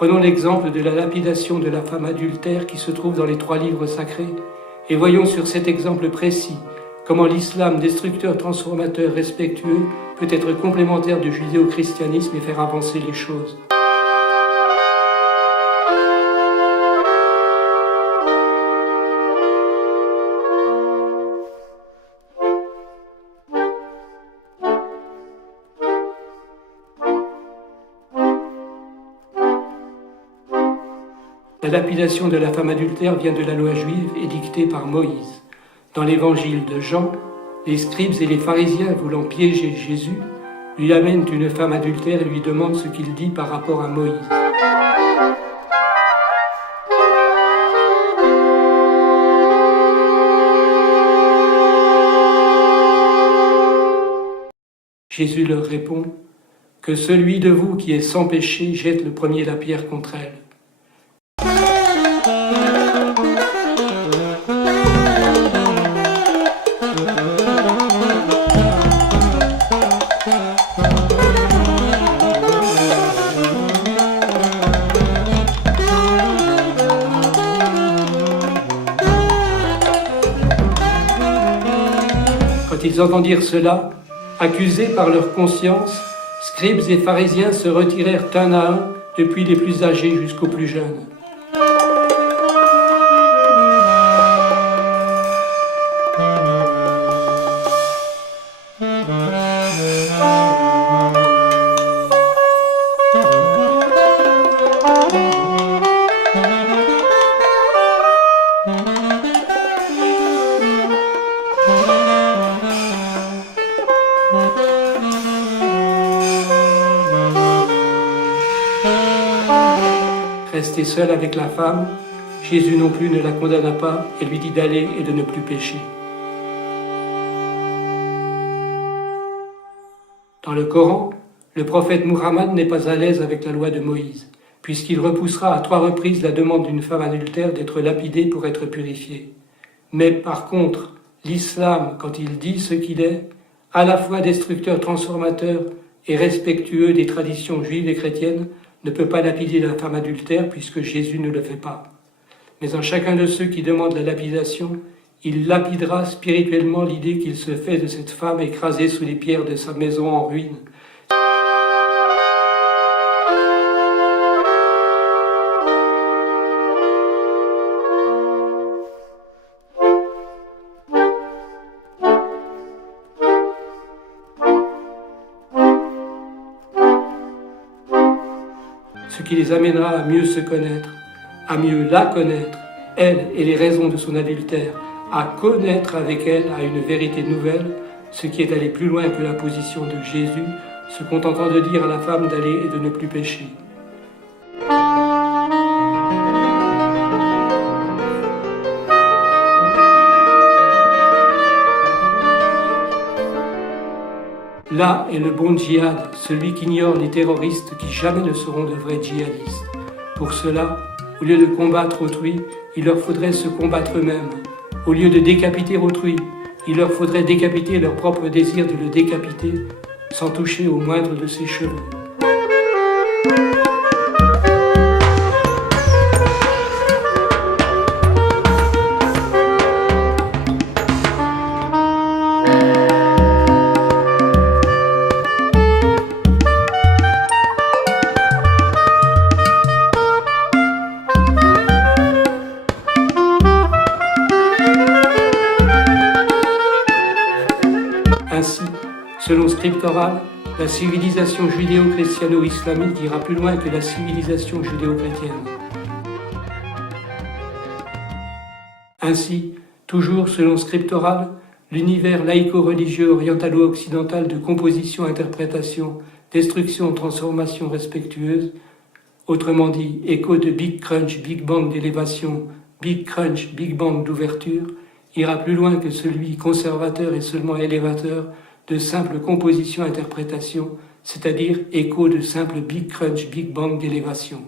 Prenons l'exemple de la lapidation de la femme adultère qui se trouve dans les 3 livres sacrés et voyons sur cet exemple précis comment l'islam destructeur, transformateur, respectueux peut être complémentaire du judéo-christianisme et faire avancer les choses. La lapidation de la femme adultère vient de la loi juive édictée par Moïse. Dans l'évangile de Jean, les scribes et les pharisiens, voulant piéger Jésus, lui amènent une femme adultère et lui demandent ce qu'il dit par rapport à Moïse. Jésus leur répond « Que celui de vous qui est sans péché jette le premier la pierre contre elle. » Quand ils entendirent cela, accusés par leur conscience, scribes et pharisiens se retirèrent un à un, depuis les plus âgés jusqu'aux plus jeunes. Resté seul avec la femme, Jésus non plus ne la condamna pas et lui dit d'aller et de ne plus pécher. Dans le Coran, le prophète Muhammad n'est pas à l'aise avec la loi de Moïse, puisqu'il repoussera à 3 reprises la demande d'une femme adultère d'être lapidée pour être purifiée. Mais par contre, l'islam, quand il dit ce qu'il est, à la fois destructeur, transformateur et respectueux des traditions juives et chrétiennes, ne peut pas lapider la femme adultère puisque Jésus ne le fait pas. Mais en chacun de ceux qui demandent la lapidation, il lapidera spirituellement l'idée qu'il se fait de cette femme écrasée sous les pierres de sa maison en ruine. Ce qui les amènera à mieux se connaître, à mieux la connaître, elle et les raisons de son adultère, à connaître avec elle à une vérité nouvelle, ce qui est aller plus loin que la position de Jésus, se contentant de dire à la femme d'aller et de ne plus pécher. Là est le bon djihad, celui qui ignore les terroristes qui jamais ne seront de vrais djihadistes. Pour cela, au lieu de combattre autrui, il leur faudrait se combattre eux-mêmes. Au lieu de décapiter autrui, il leur faudrait décapiter leur propre désir de le décapiter, sans toucher au moindre de ses cheveux. Ainsi, selon Scriptoral, la civilisation judéo-christiano-islamique ira plus loin que la civilisation judéo-chrétienne. Ainsi, toujours selon Scriptoral, l'univers laïco-religieux orientalo-occidental de composition-interprétation, destruction-transformation respectueuse, autrement dit, écho de Big Crunch, Big Bang d'élévation, Big Crunch, Big Bang d'ouverture, ira plus loin que celui conservateur et seulement élévateur de simple composition-interprétation, c'est-à-dire écho de simple Big Crunch, Big Bang d'élévation.